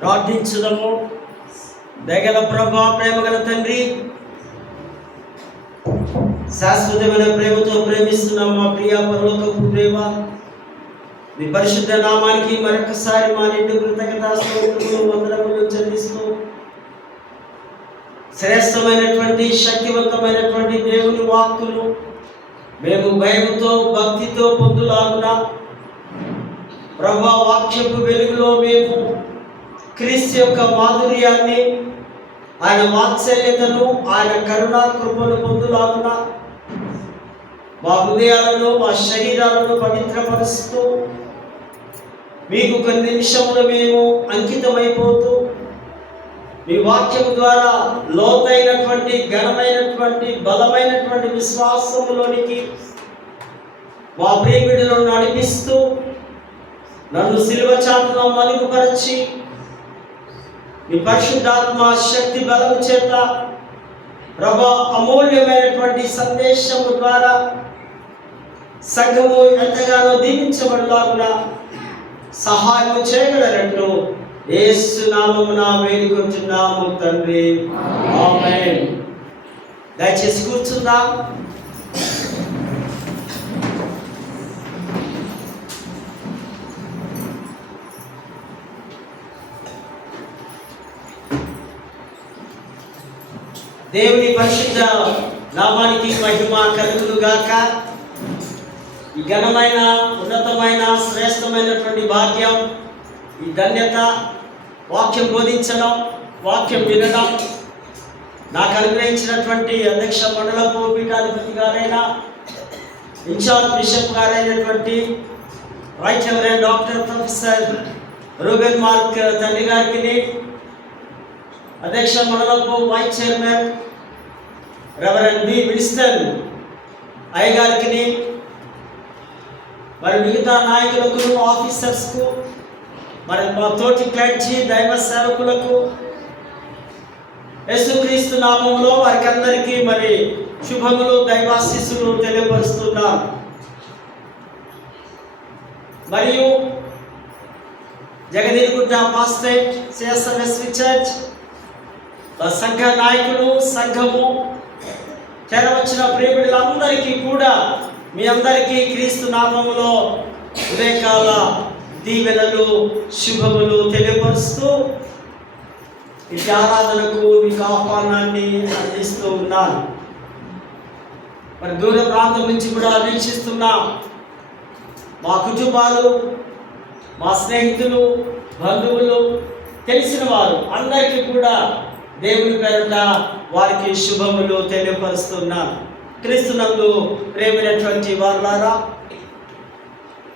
ప్రార్థించుదాము. దయగల ప్రభా, ప్రేమగల తండ్రి, శాశ్వతమైన ప్రేమతో ప్రేమిస్తున్నాం మా ప్రియ పరలోకపు ప్రేమ. మీ పరిశుద్ధ నామానికి మరొకసారి మా నిండు కృతజ్ఞతాస్తుతులు వందనములు చెల్లిస్తూ, శ్రేష్టమైనటువంటి శక్తివంతమైనటువంటి దేవుని వాక్కులు మేము భయంతో భక్తితో పొందులాగున ప్రభా, వాక్యపు వెలుగులో మేము క్రీస్తు యొక్క మాధుర్యాన్ని, ఆయన వాత్సల్యతను, ఆయన కరుణా కృపను పొందులాగున మా హృదయాలను, మా శరీరాలను పవిత్రపరుస్తూ మీకు కొన్ని నిమిషములు మేము అంకితమైపోతూ మీ వాక్యం ద్వారా లోతైనటువంటి, ఘనమైనటువంటి, బలమైనటువంటి విశ్వాసములోనికి మా ప్రియబిడ్డలను నడిపిస్తూ నన్ను సిలువ చాటున మరుగుపరచి మీ పరిశుద్ధాత్మ శక్తి బలము చేత ప్రభా, అమూల్యమైనటువంటి సందేశము ద్వారా సంఘము ఎంతగానో దీవించబడలాగున సహాయం చేయగలరట్లు యేసు నామమున వేడుకుంటున్నాము తండ్రి, ఆమేన్. దయచేసి కూర్చుందాం. దేవుని పరిశుద్ధ నామానికి మహిమ కలుగును గాక. ఈ ఘనమైన, ఉన్నతమైన, శ్రేష్టమైనటువంటి భాగ్యం, ఈ ధన్యత, వాక్యం బోధించడం, వాక్యం వినడం నాకు అనుగ్రహించినటువంటి అధ్యక్ష మండలపు పీఠాధిపతి గారైన, ఇన్ఛార్జ్ బిషప్ గారైనటువంటి right reverend doctor professor Reuben Mark తండ్రి గారికి, అధ్యక్ష మండలపు vice chairman reverend B Winston అయ్య గారికి, మరి మిగతా నాయకులకు, ఆఫీసర్స్కు, మరి మా తోటి క్లర్జీ, దైవ సేవకులకు యేసుక్రీస్తు నామములో వారికి అందరికీ మరి శుభములు, దైవాశీస్సులు తెలియపరుస్తున్నాం. మరియు జగదీరుగుట్ట పాస్టేట్ సిఎస్ఎంఎస్వి చర్చ్ సంఘ నాయకులు, సంఘము చేరవచ్చిన ప్రియబిడ్డలందరికీ కూడా మీ అందరికీ క్రీస్తు నామములో ఉదయకాల దీవెనలు, శుభములు తెలియపరుస్తూ ఈ ఆరాధనకు మీకు ఆహ్వానాన్ని అందిస్తూ ఉన్నాను. మరి దూర ప్రాంతం నుంచి కూడా వీక్షిస్తున్నా మా కుటుంబాలు, మా స్నేహితులు, బంధువులు, తెలిసిన వారు అందరికీ కూడా దేవుని పేరిట వారికి శుభములు తెలియపరుస్తున్నాను. క్రీస్తునందు ప్రేమైనటువంటి వారులారా,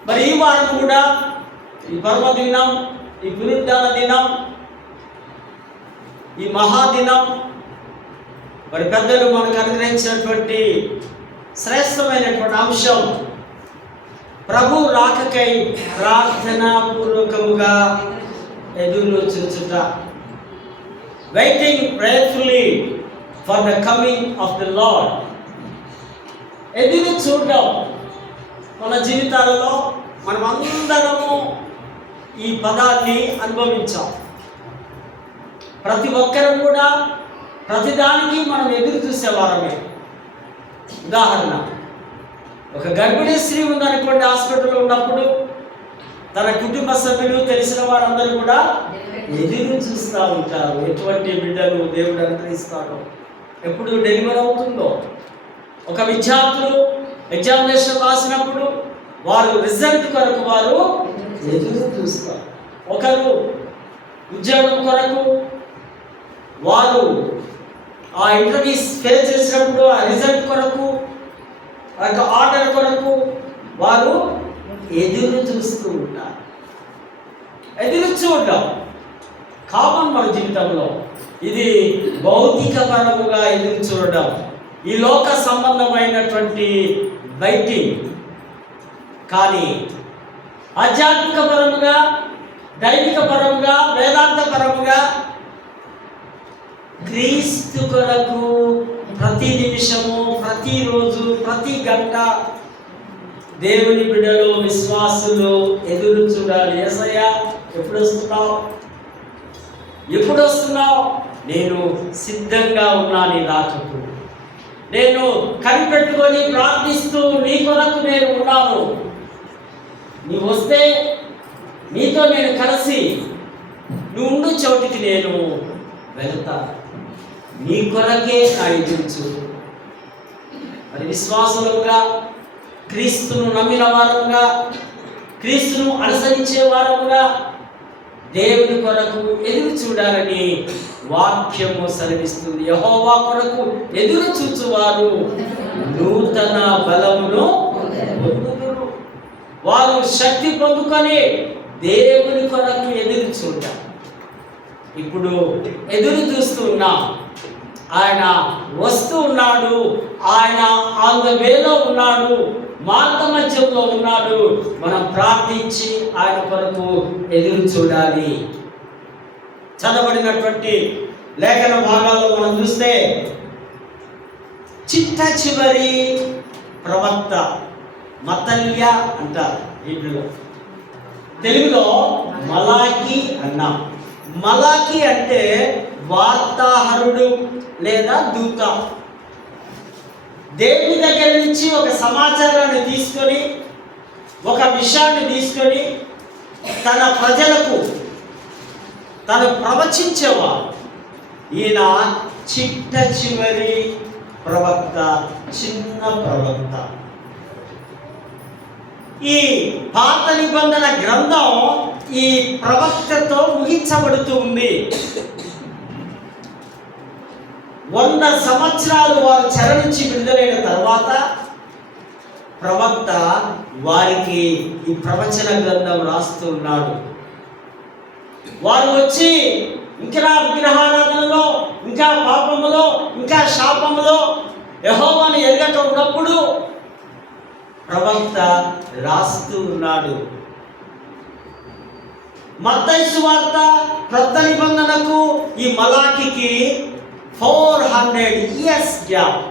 మరి ఈ వారం కూడా ఈ పర్వదినం, ఈ పునరుద్ధాన దినం, ఈ మహాదినం, మరి పెద్దలు మనకు అనుగ్రహించినటువంటి శ్రేష్టమైనటువంటి అంశం ప్రభు రాకకై ప్రార్థనాపూర్వకముగా ఎదురు చూచుట. Waiting prayerfully for the coming of the lord. ఎదురు చూడడం మన జీవితాలలో మనం అందరము ఈ పదాన్ని అనుభవించాం. ప్రతి ఒక్కరు కూడా ప్రతిదానికి మనం ఎదురు చూసేవారమే. ఉదాహరణ, ఒక గర్భిణీ స్త్రీ ఉందనుకోండి, హాస్పిటల్లో ఉన్నప్పుడు తన కుటుంబ సభ్యులు, తెలిసిన వారందరూ కూడా ఎదురు చూస్తూ ఉంటారు. ఎటువంటి బిడ్డలు దేవుడు అనుగ్రహిస్తాడో, ఎప్పుడు డెలివరీ అవుతుందో. ఒక విద్యార్థులు ఎగ్జామినేషన్ రాసినప్పుడు వారు రిజల్ట్ కొరకు వారు ఎదురు చూస్తారు. ఒకరు ఉద్యోగం కొరకు వారు ఆ ఇంటర్వ్యూస్ ఫేస్ చేసినప్పుడు ఆ రిజల్ట్ కొరకు, ఆ యొక్క ఆర్డర్ కొరకు వారు ఎదురు చూస్తూ ఉంటారు. ఎదురు చూడడం కామన్ మన జీవితంలో. ఇది భౌతిక పరముగా ఎదురు చూడడం, ఈ లోక సంబంధమైనటువంటి వెయిటింగ్. కానీ ఆధ్యాత్మిక పరముగా, దైవిక పరముగా, వేదాంత పరముగా క్రీస్తు కొరకు ప్రతి నిమిషము, ప్రతిరోజు, ప్రతి గంట దేవుని బిడ్డలు, విశ్వాసులు ఎదురు చూడాలి. యేసయ్య ఎప్పుడు వస్తున్నావు? ఎప్పుడు వస్తున్నావు? నేను సిద్ధంగా ఉన్నా నీ రాకకు. నేను కనిపెట్టుకొని ప్రార్థిస్తూ నీ కొరకు నేను ఉన్నాను. నీవు వస్తే నీతో నేను కలిసి నువ్వు ఉండు చోటికి నేను వెళ్తా. నీ కొరకే ఎదురుచు. మరి విశ్వాసులుగా, క్రీస్తును నమ్మిన వారముగా, క్రీస్తును అనుసరించే వారముగా దేవుని కొరకు ఎదురు చూడాలని వాక్యము సెలవిస్తుంది. యెహోవా కొరకు ఎదురు చూచువారు నూతన బలమును పొందుదురు. వారు శక్తి పొందుకొని దేవుని కొరకు ఎదురు చూడాలి. ఇప్పుడు ఎదురు చూస్తూ ఉన్నాం. ఆయన వస్తూ ఉన్నాడు. ఆయన ఆన్ ద వేలో ఉన్నాడు, మార్గ మధ్యంలో ఉన్నాడు. మనం ప్రార్థించి ఆయన కొరకు ఎదురు చూడాలి. చదవబడినటువంటి లేఖన భాగాల్లో మనం చూస్తే చిట్ట చివరి ప్రవక్త మత్తల్య అంటారు హీబ్రూలో. తెలుగులో మలాకి అన్నాం. మలాకి అంటే వార్తాహరుడు లేదా దూత. దేవుని దగ్గర నుంచి ఒక సమాచారాన్ని తీసుకొని, ఒక విషయాన్ని తీసుకొని తన ప్రజలకు తను ప్రవచించేవాడు. ఈయన చిట్ట చివరి ప్రవక్త, చిన్న ప్రవక్త. ఈ పాత నిబంధన గ్రంథం ఈ ప్రవక్తతో ముగించబడుతూ ఉంది. 100 సంవత్సరాలు వారు చెర నుంచి విడుదలైన తర్వాత ప్రవక్త వారికి ఈ ప్రవచన గ్రంథం రాస్తూ ఉన్నాడు. వారు వచ్చి ఇంకా విగ్రహారాధనలో, ఇంకా పాపములో, ఇంకా శాపములో యెహోవాను ఎరగక ఉన్నప్పుడు ప్రవక్త రాస్తూ ఉన్నాడు. మత్తయి సువార్త క్రొత్త నిబంధనకు ఈ మలాకికి 400 years గ్యాప్.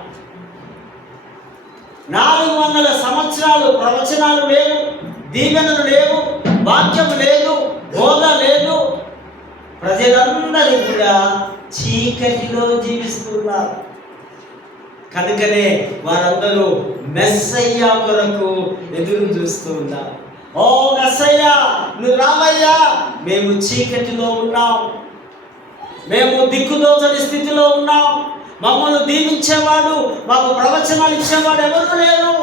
400 సంవత్సరాలు ప్రవచనాలు లేవు, దీవెనలు లేవు, వాక్యం లేదు, బోధ లేదు. ప్రజలందరూ కూడా చీకటిలో జీవిస్తున్నారు. కనుకనే వారందరూ మెస్సయ్య కొరకు ఎదురు చూస్తూ ఉన్నారు. ఓ మెస్సయ్య, నువ్వు రావయ్యా, మేము చీకటిలో ఉన్నాం, మేము దిక్కుదోచని స్థితిలో ఉన్నాం, మమ్మల్ని దీవించేవాడు, మాకు ప్రవచనాలు ఇచ్చేవాడు ఎవరు లేరు.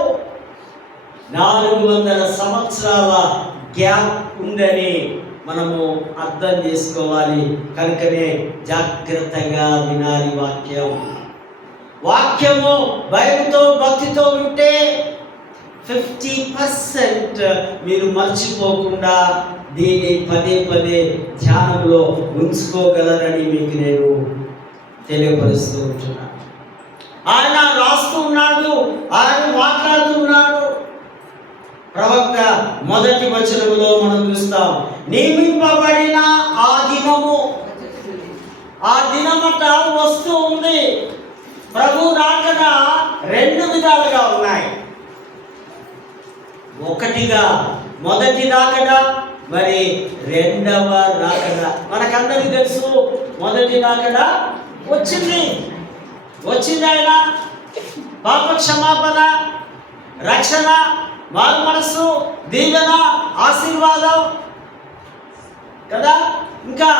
400 సంవత్సరాల గ్యాప్ ఉందని మనము అర్థం చేసుకోవాలి. కనుకనే జాగ్రత్తగా వినాలి వాక్యము భయంతో భక్తితో ఉంటే 50% మీరు మర్చిపోకుండా దీన్ని పదే పదే ధ్యానంలో ఉంచుకోగలరని మీకు నేను తెలియపరుస్తూ ఉంటున్నాను. ఆయన రాస్తూ ఉన్నాడు, ఆయన మాట్లాడుతూ ఉన్నాడు. ప్రవక్త మొదటి వచనములో మనం చూస్తాం, నియమింపబడిన ఆ దినము, ఆ దినమట వస్తూ ఉంది. ప్రభు రాకడ 2 విధాలుగా ఉన్నాయి. ఒకటిగా మొదటి రాకడ, మరి రెండవ రాకడ. మనకందరికీ తెలుసు, మొదటి రాకడ వచ్చింది. ఆయన పాప క్షమాపణ, రక్షణ, మారు మనస్సు, దీవెన, ఆశీర్వాదం కదా. ఇంకా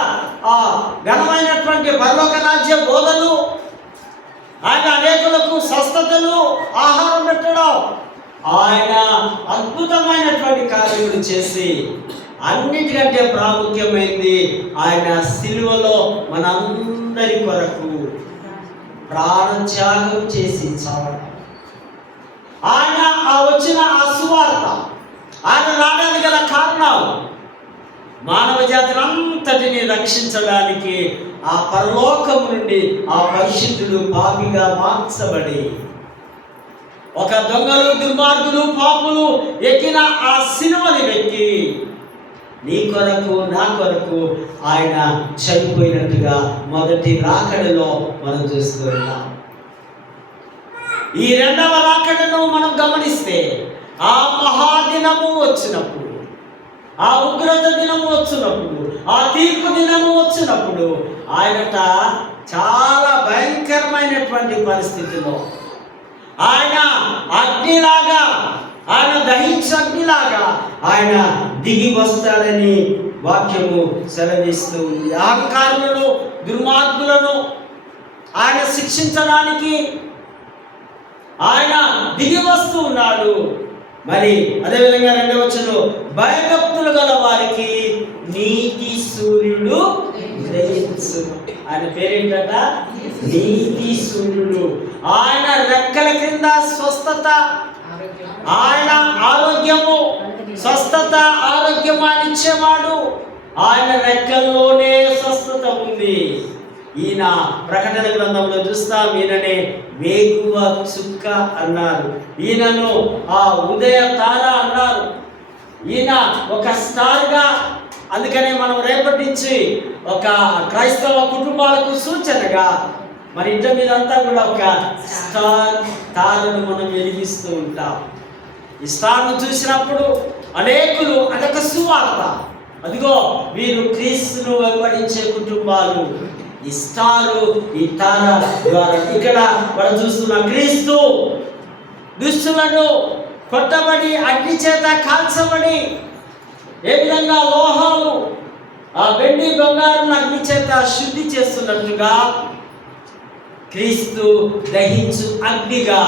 ఆ ఘనమైనటువంటి పరలోక రాజ్య బోధలు, ఆయన అనేకులకు స్వస్థతలు, ఆహారం పెట్టడం, ఆయన అద్భుతమైనటువంటి కార్యములు చేసి, అన్నిటికంటే ప్రాముఖ్యమైనది ఆయన సిలువలో మనందరి కొరకు ప్రాణత్యాగం చేసి చావడం. ఆయన వచ్చిన ఆ సువార్త, ఆయన రావడానికి గల కారణం మానవ జాతిని అంతటిని రక్షించడానికి. ఆ పరలోకం నుండి ఆ పరిశుద్ధులు పాపిగా మార్చబడి, ఒక దొంగలు, దుర్మార్గులు, పాపులు ఎక్కిన ఆ సిలువని వెక్కి నీ కొరకు, నా కొరకు ఆయన చనిపోయినట్టుగా మొదటి రాకడలో మనం చూస్తున్నాం. ఈ రెండవ రాకడను మనం గమనిస్తే, ఆ మహాదినము వచ్చినప్పుడు ఆ ఉగ్రత దినము వచ్చినప్పుడు, ఆ తీర్పు దినము వచ్చినప్పుడు ఆయనట చాలా భయంకరమైనటువంటి పరిస్థితిలో ఆయన అగ్నిలాగా, ఆయన దహించే అగ్నిలాగా ఆయన దిగి వస్తాడని వాక్యము సెలవిస్తూ ఉంది. అహంకారులను, దుర్మార్గులను ఆయన శిక్షించడానికి ఆయన దిగి వస్తూ ఉన్నాడు. మరి అదేవిధంగా 2వ వచనంలో భయభక్తులు గల వారికి నీతి సూర్యుడు ఉదయించును. ఆయన పేరేంటట? నీతి సూర్యుడు. ఆయన రెక్కల క్రింద స్వస్థత, ఆయన ఆరోగ్యము, స్వస్థత, ఆరోగ్యము ఆయన ఇచ్చేవాడు. ఆయన రెక్కల్లోనే స్వస్థత ఉంది. ఈయన ప్రకటన గ్రంథంలో చూస్తాం, ఈయననే వేగువ చుక్క అన్నారు, ఈయనను ఆ ఉదయ తార అన్నారు. ఈయన ఒక స్టార్గా, అందుకనే మనం రేపటి నుంచి ఒక క్రైస్తవ కుటుంబాలకు సూచనగా మన ఇంటి మీద అంతా కూడా ఒక స్టార్ తారను మనం వెలిగిస్తూ ఉంటాం. ఈ స్టార్ను చూసినప్పుడు అనేకులు అదొక సువార్త, అదిగో వీరు క్రీస్తును వెంబడించే కుటుంబాలు. ఈ స్టారు, ఈ తార ద్వారా ఇక్కడ మనం చూస్తున్న క్రీస్తు దుష్టులను కొట్టబడి అగ్ని చేత కాల్చబడి, ఏ విధంగా లోహాలు ఆ వెండి బంగారం అగ్ని చేత శుద్ధి చేస్తున్నట్టుగా క్రీస్తు దహించు అగ్నిగా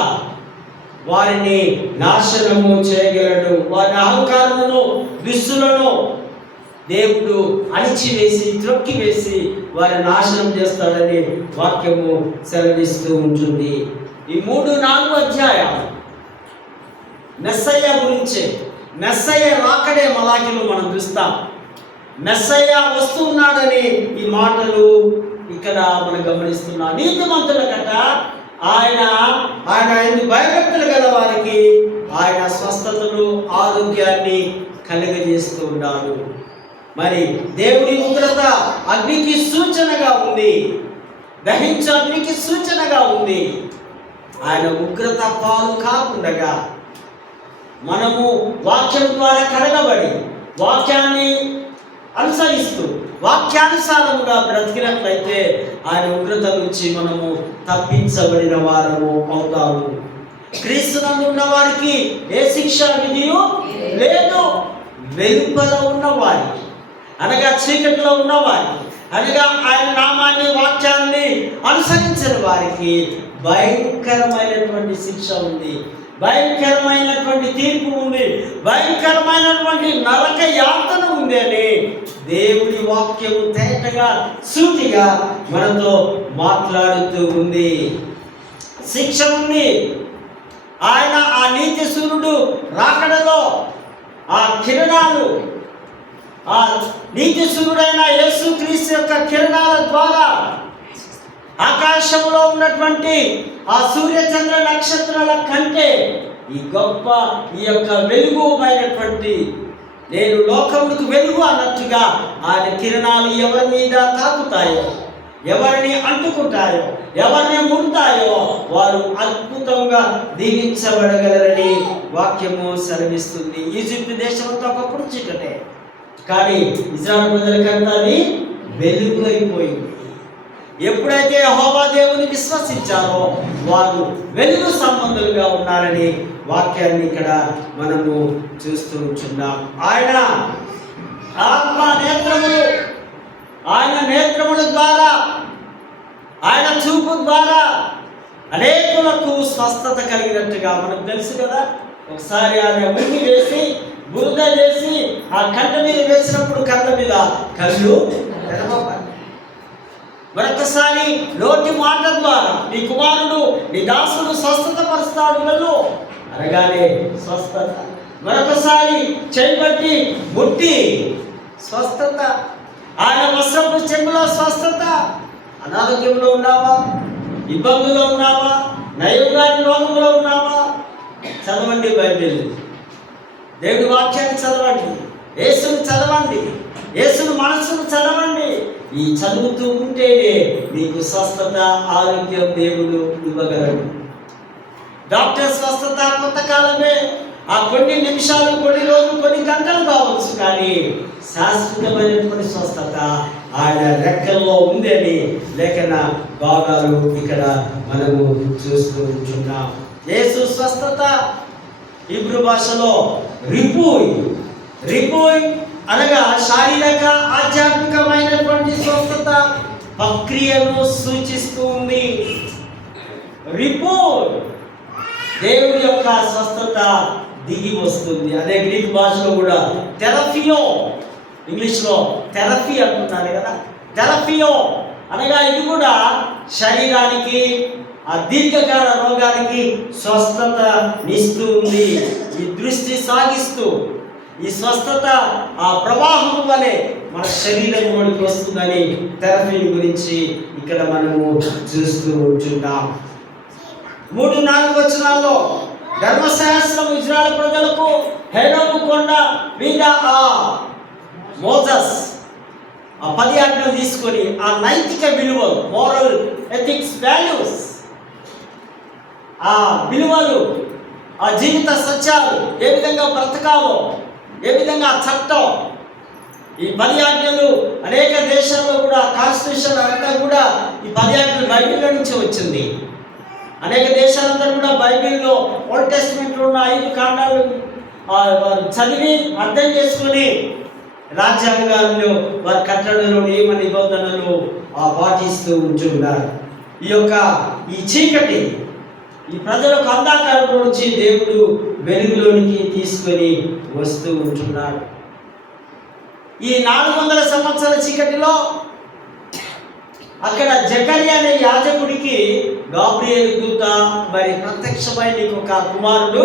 వారిని నాశనము చేయగలడు. వారి అహంకారమును, దుష్టులను దేవుడు అణిచివేసి, త్రొక్కివేసి వారి నాశనం చేస్తాడని వాక్యము సెలవిస్తూ ఉంటుంది. ఈ 3-4 అధ్యాయాలు మెస్సయ్య గురించే, మెస్సయ్య రాకడే మలాఖీలో మనం చూస్తాం. మెస్సయ్య వస్తున్నాడని ఈ మాటలు ఇక్కడ మనం గమనిస్తున్నాం. నీతిమంతుల కట ఆయన ఎందుకు భయభక్తులు గల వారికి ఆయన స్వస్థతను, ఆరోగ్యాన్ని కలుగజేస్తూ ఉన్నాడు. మరి దేవుడి ఉగ్రత అగ్నికి సూచనగా ఉంది, దహించు అగ్నికి సూచనగా ఉంది. ఆయన ఉగ్రత పాలు కాకుండా మనము వాక్యం ద్వారా కడగబడి, వాక్యాన్ని అనుసరిస్తూ, వాక్యానుసారముగా బ్రతికినట్లయితే ఆయన ఉగ్రత నుంచి మనము తప్పించబడిన వారము అవుతాము. క్రీస్తునందు ఉన్న వారికి ఏ శిక్ష విధియు లేదు. వెలుపల ఉన్నవారికి, అనగా చీకటిలో ఉన్నవారికి, అనగా ఆయన నామాన్ని, వాక్యాన్ని అనుసరించిన వారికి భయంకరమైనటువంటి శిక్ష ఉంది, భయంకరమైనటువంటి తీర్పు ఉంది, భయంకరమైనటువంటి నరక యాతన ఉంది అని దేవుడి వాక్యము తేటగా, సూటిగా మనతో మాట్లాడుతూ ఉంది. శిక్ష ఉంది. ఆయన ఆ నీతి సూర్యుడు రాకడలో ఆ కిరణాలు, ఆ నీతి సూర్యుడైన యేసుక్రీస్తు యొక్క కిరణాల ద్వారా ఆకాశంలో ఉన్నటువంటి ఆ సూర్యచంద్ర నక్షత్రాల కంటే ఈ గొప్ప, ఈ యొక్క వెలుగుమైనటువంటి, నేను లోకములకు వెలుగు అన్నట్టుగా ఆయన కిరణాలు ఎవరి మీద తాకుతాయో, ఎవరిని అంటుకుంటాయో, ఎవరిని ముడతాయో వారు అద్భుతంగా దీవించబడగలరని వాక్యము సెలవిస్తుంది. ఈజిప్ట్ దేశంతో ఒకప్పుడు చీకటే, కానీ ఇజ్రాయెల్ ప్రజలకంతా అది వెలుగు అయిపోయింది. ఎప్పుడైతే యెహోవా దేవుని విశ్వసించారో వారు వెలుగు సంబంధులుగా ఉన్నారని వాక్యాన్ని ఇక్కడ మనము చూస్తూ ఉంటున్నాం. ఆయన ఆత్మ నేత్రములు, ఆయన నేత్రముల ద్వారా, ఆయన చూపు ద్వారా అనేకులకు స్వస్థత కలిగినట్టుగా మనకు తెలుసు కదా. ఒకసారి ఆయన ఉమ్మి వేసి, బురద చేసి ఆ కంట మీద వేసినప్పుడు కళ్ళ మీద కళ్ళు తెరవబడ్డాయి. మరొకసారి నోటి మాట ద్వారా నీ కుమారుడు, నీ దాసుడు స్వస్థత పరుస్తాడు వెళ్ళు అనగానే స్వస్థత. మరొకసారి చేయబట్టి ముట్టి స్వస్థత. ఆయన వస్త్రపు చెంగులో స్వస్థత. అనారోగ్యంలో ఉన్నావా, ఇబ్బందుల్లో ఉన్నావా, నయోగాని రోగంలో ఉన్నావా, చదవండి బైబిల్, దేవుడి వాక్యాన్ని చదవండి, యేసుని చదవండి, యేసుని మనస్సును చదవండి. ఈ చదువుతూ ఉంటేనే నీకు స్వస్థత, ఆరోగ్యం దేవుడు ఇవ్వగలడు. డాక్టర్ స్వస్థత కొంతకాలమే, ఆ కొన్ని నిమిషాలు, కొన్ని రోజులు, కొన్ని గంటలు కావచ్చు, కానీ శాశ్వతమైనటువంటి స్వస్థత ఆయన రెక్కల్లో ఉందని లేఖన భాగాలు ఇక్కడ మనము చూస్తూ ఉంటున్నాం. యేసు స్వస్థత హీబ్రూ భాషలో రిపూయ్ అనగా శారీరక ఆధ్యాత్మికమైనటువంటి స్వస్థత ప్రక్రియను సూచిస్తూ ఉంది. రిపూయ్ దేవుడి యొక్క స్వస్థత దిగి వస్తుంది. అదే గ్రీక్ భాషలో కూడా థెరపియో, ఇంగ్లీష్లో థెరపీ అంటున్నారు కదా, థెరపియో అనగా ఇది కూడా శరీరానికి ఆ దీర్ఘకాల రోగానికి స్వస్థత ఇస్తూ ఉంది. ఈ దృష్టి సాగిస్తూ ఈ స్వస్థత ఆ ప్రవాహం వలె మన శరీరంలోకి వస్తుందని థెరపీ గురించి ఇక్కడ మనము చూస్తూ ఉంటున్నాం. 3-4 వచనాల్లో ధర్మశాస్త్రం ఇజ్రాయెల్ ప్రజలకు హెరోము కొండ మీద ఆ మోజస్ ఆ 10 ఆజ్ఞలు తీసుకొని ఆ నైతిక విలువలు, మోరల్ ఎథిక్స్ వాల్యూస్, ఆ విలువలు, ఆ జీవిత సత్యాలు ఏ విధంగా బ్రతకాలో, ఏ విధంగా చట్టం, ఈ 10 ఆజ్ఞలు అనేక దేశాల్లో కూడా కాన్స్టిట్యూషన్ అంతా కూడా ఈ 10 ఆజ్ఞలు బైబిల్లో నుంచి వచ్చింది. అనేక దేశాలందరూ కూడా బైబిల్లో ఓల్డ్ టెస్ట్మెంట్లో ఉన్న 5 కాండాలు చదివి అర్థం చేసుకుని రాజ్యాంగాల్లో వారి కట్టడలు, నియమ నిబంధనలు పాటిస్తూ ఉంటున్నారు. ఈ చీకటి ఈ ప్రజలకు అంధకారం నుంచి దేవుడు వెలుగులోనికి తీసుకొని వస్తూ ఉంటున్నాడు. ఈ 400 సంవత్సరాల చీకటిలో అక్కడ జకర్యా అనే యాజకుడికి గాబ్రియేలు దూత మరి ప్రత్యక్షమై నీకు ఒక కుమారుడు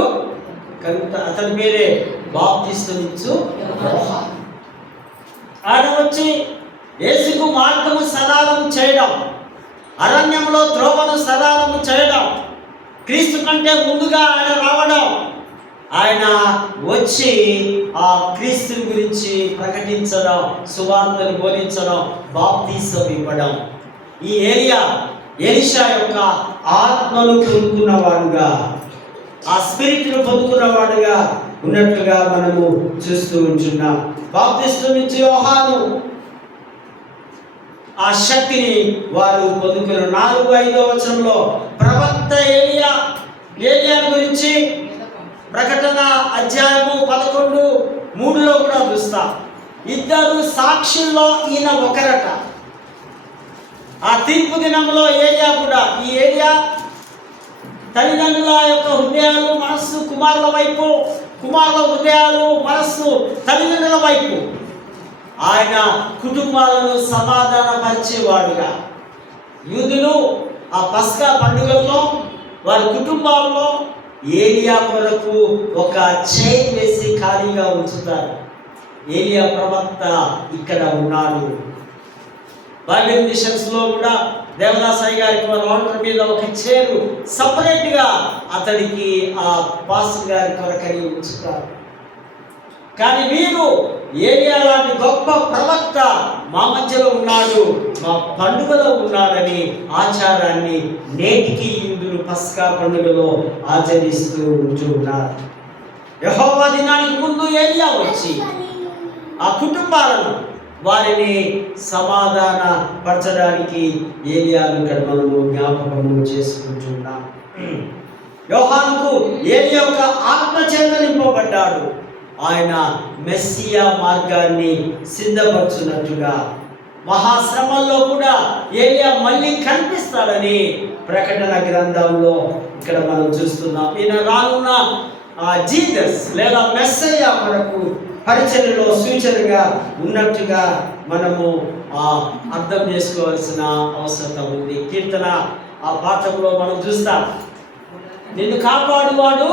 కలుగుతా, అతని పేరే బాప్తిస్మనిచ్చు యోహాను. ఆయన వచ్చి యేసుకు మార్గము సరళము చేయడం, అరణ్యంలో త్రోవను సరళము చేయడం, క్రీస్తు కంటే ముందుగా ఆయన రావడం, ఆయన వచ్చి ఆ క్రీస్తు గురించి ప్రకటించడం, సువార్తను బోధించడం, బాప్తిసం ఇవ్వడం. ఈ ఏలియా ఎలీషా యొక్క ఆత్మను పొందుకున్నవాడుగా, ఆ స్పిరిట్ను పొందుకున్నవాడుగా ఉన్నట్లుగా మనము చూస్తూ ఉంటున్నాం. బాప్తిస్మనిచ్చు యోహాను ఆ శక్తిని వారు పొందుకున్నారు. 4-5 వచనంలో ప్రవక్త ఏలియా గురించి ప్రకటన అధ్యాయము 11:3లో కూడా చూస్తాం. 2 సాక్షుల్లో ఈయన ఒకరట. ఆ తీర్పు దినంలో ఏలియా కూడా, ఈ ఏలియా తల్లిదండ్రుల యొక్క హృదయాలు, మనస్సు కుమారుల వైపు, కుమారుల హృదయాలు, మనస్సు తల్లిదండ్రుల వైపు, ఆయన కుటుంబాలను సమాధానపరిచేవాడుగా, యూదులు ఆ పస్కా పండుగల్లో వారి కుటుంబాల్లో ఏలియా కొరకు ఒక చైన్ వేసి ఖాళీగా ఉంచుతారు. ఏలియా ప్రవక్త ఇక్కడ ఉన్నాడు. బైబిల్ మిషన్స్లో కూడా దేవదాసాయి గారికి వారి ఆల్టర్ మీద ఒక చైరు సపరేట్గా అతడికి ఆ పాస్టర్ గారి కొరకని ఉంచుతారు. కానీ వీరు ఏలియా లాంటి గొప్ప ప్రవక్త మా మధ్యలో ఉన్నాడు, మా పండుగలో ఉన్నాడని ఆచారాన్ని నేటికి హిందువులు పస్కా పండుగలో ఆచరిస్తూ ఉంటున్నారు. యెహోవా దినానికి ముందు ఏలియా వచ్చి ఆ కుటుంబాలను, వారిని సమాధాన పరచడానికి ఏలియాను ఇక్కడ మనము జ్ఞాపకము చేసుకుంటున్నాం. యోహానుకు ఏలియా యొక్క ఆత్మ చేత నింపబడ్డాడు. ఆయన మెస్సియా మార్గాన్ని సిద్ధపరచున్నట్టుగా మహాశ్రమంలో కూడా ఏలియా మళ్ళీ కనిపిస్తాడని ప్రకటన గ్రంథంలో ఇక్కడ మనం చూస్తున్నాం. ఈయన రానున్న జీసస్ లేదా మెస్సియా మనకు పరిచర్యలో సూచనగా ఉన్నట్టుగా మనము అర్థం చేసుకోవాల్సిన అవసరం ఉంది. కీర్తన ఆ పాఠంలో మనం చూస్తాం, నిన్ను కాపాడువాడు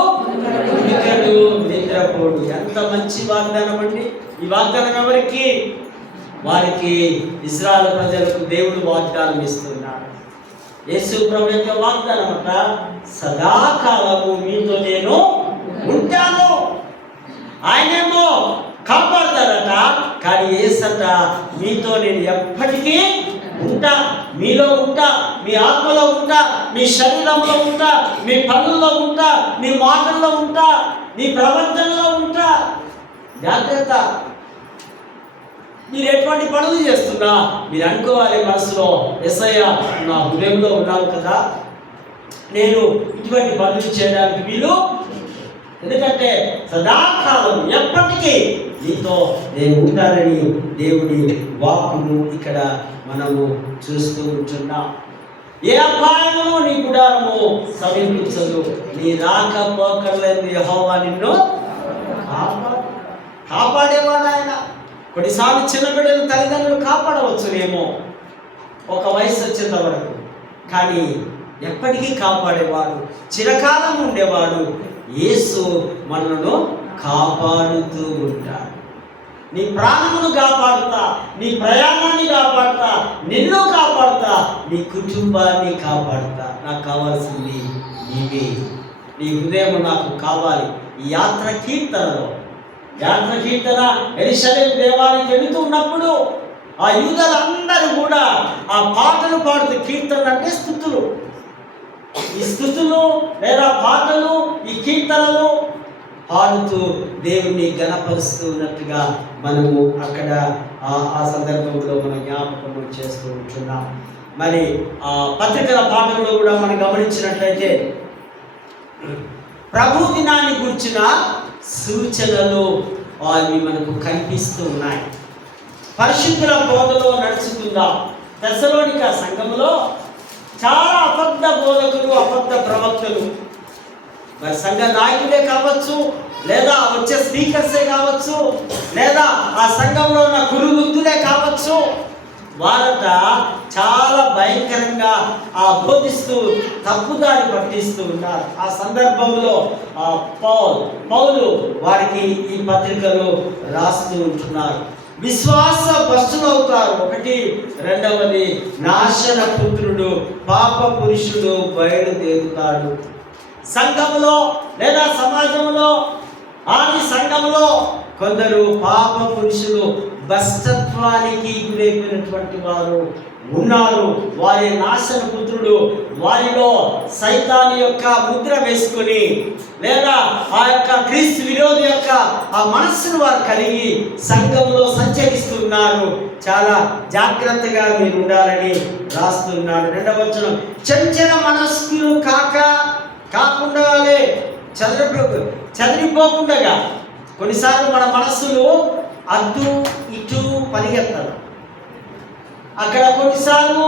నిద్రపోడు. ఎంత మంచి వాగ్దానం అండి! ఈ వాగ్దానం ఎవరికి? వారికి ఇశ్రాయేలు ప్రజలకు దేవుడు వాగ్దానం ఇస్తున్నాడు. యేసు ప్రభు యొక్క వాగ్దానం అంట, సదాకాలము మీతో నేను ఉంటాను. ఆయనేమో కాపాడతాడట, కానీ యేసట మీతో నేను ఎప్పటికీ ఉంటా, మీలో ఉంటా, మీ ఆత్మలో ఉంటా, మీ శరీరంలో ఉంటా, మీ పనుల్లో ఉంటా, మీ మాటల్లో ఉంటా, మీ ప్రవర్తనలో ఉంటా. జాగ్రత్త. మీరు ఎటువంటి పనులు చేస్తున్నా మీరు అనుకోవాలి మనసులో, యేసయ్య నా హృదయంలో ఉన్నావు కదా, నేను ఇటువంటి పనులు చేయడానికి వీలు, ఎందుకంటే సదాకాలం ఎప్పటికీ నీతో నేను ఉంటానని దేవుడి వాక్కును ఇక్కడ మనము చూస్తూ ఉంటున్నాం. ఏ అపాయము నీ గుడారము సమీపించదు, నీ రాకపోకర్లేదు యెహోవా నిన్ను కాపాడేవాడు ఆయన. కొన్నిసార్లు చిన్న బిడ్డలు తల్లిదండ్రులు కాపాడవచ్చునేమో ఒక వయసు వచ్చేంత వరకు, కానీ ఎప్పటికీ కాపాడేవాడు, చిరకాలం ఉండేవాడు యేసు మనను కాపాడుతూ ఉంటాడు. నీ ప్రాణమును కాపాడుతా, నీ ప్రయాణాన్ని కాపాడుతా, నిన్ను కాపాడుతా, నీ కుటుంబాన్ని కాపాడుతా. నాకు కావాల్సింది నీవే, నీ హృదయం నాకు కావాలి. ఈ యాత్ర కీర్తన యెరూషలేము దేవాలయం వెళుతూ ఉన్నప్పుడు ఆ యూదులందరూ కూడా ఆ పాటలు పాడుతూ, కీర్తనలు అంటే స్తుతులు, ఈ స్తుతులు లేదా పాటలు, ఈ కీర్తనలు పాడుతూ దేవుణ్ణి గణపరుస్తూ ఉన్నట్టుగా మనము అక్కడ ఆ సందర్భంలో మనం జ్ఞాపకం చేస్తూ ఉంటున్నాం. మరి ఆ పత్రికల పాటల్లో కూడా మనం గమనించినట్లయితే ప్రభు దినాన్ని గురించిన సూచనలు అవి మనకు కనిపిస్తూ ఉన్నాయి. పరిశుద్ధుల బోధలో నడుచుకుందాం. తెస్సలోనిక సంఘములో చాలా అబద్ధ బోధకులు, అబద్ధ ప్రవక్తలు, మరి సంఘ నాయకులే కావచ్చు, లేదా వచ్చే స్పీకర్సే కావచ్చు, లేదా ఆ సంఘంలో ఉన్న గురువృద్ధులే కావచ్చు, వారట చాలా భయంకరంగా బోధిస్తూ తప్పుదారి పట్టిస్తూ ఉన్నారు. ఆ సందర్భంలో పౌలు వారికి ఈ పత్రికలు రాస్తూ ఉంటున్నారు. విశ్వాస భ్రష్టులవుతారు ఒకటి, రెండవది నాశన పుత్రుడు పాప పురుషుడు బయలుదేరుతాడు. సంఘంలో లేదా సమాజంలో, ఆది సంఘంలో కొందరు పాప పురుషులు భ్రష్టత్వానికి గురైపోయినటువంటి వారు ఉన్నారు. వారి నాశన పుత్రుడు, వారిలో సైతాను యొక్క ముద్ర వేసుకొని, లేదా ఆ యొక్క క్రీస్తు విరోధి యొక్క ఆ మనస్సును వారు కలిగి సంఘంలో సంచరిస్తున్నారు. చాలా జాగ్రత్తగా మీరు ఉండాలని రాస్తున్నాడు. 2వ వచనం, చంచల మనస్కులు కాకుండా చదిరిపోకుండా. కొన్నిసార్లు మన మనస్సులు అటు ఇటు పరిగెత్తాలి. అక్కడ కొన్నిసార్లు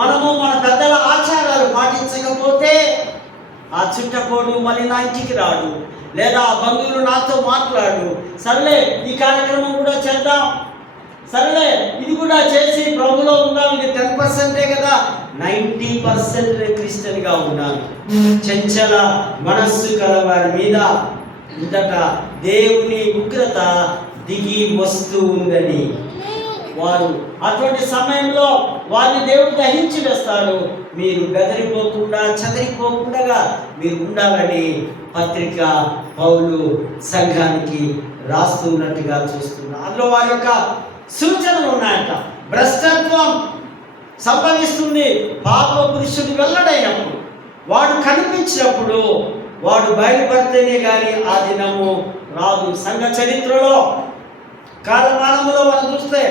మనము మన పెద్దల ఆచారాలు పాటించకపోతే ఆ చుట్టపోడు మళ్ళీ నా ఇంటికి రాడు, లేదా ఆ బంధువులు నాతో మాట్లాడు, సర్లే ఈ కార్యక్రమం కూడా చేద్దాం, సర్లే ఇది కూడా చేసి ప్రభులో ఉందాం, ఇది 10% కదా, 90% క్రిస్టియన్గా ఉన్నారు. చంచల మనస్సు కల వారి మీద ఇంతట దేవుని ఉగ్రత దిగి వస్తూ ఉందని వారు అటువంటి సమయంలో వారిని దేవుడు దహించి వేస్తాడు. మీరు బెదిరిపోకుండా చెదరిపోకుండా మీరు ఉండాలని పత్రిక పౌలు సంఘానికి రాస్తున్నట్టుగా చూస్తున్నారు. అందులో వారి యొక్క సూచనలు ఉన్నాయట. భ్రష్టత్వం సంభవిస్తుంది. పాప పురుషుడు వెల్లడైనప్పుడు, వాడు కనిపించినప్పుడు, వాడు బయలుపడితేనే కానీ ఆ దినము రాదు. సంఘ చరిత్రలో కాలమానంలో మనం చూస్తే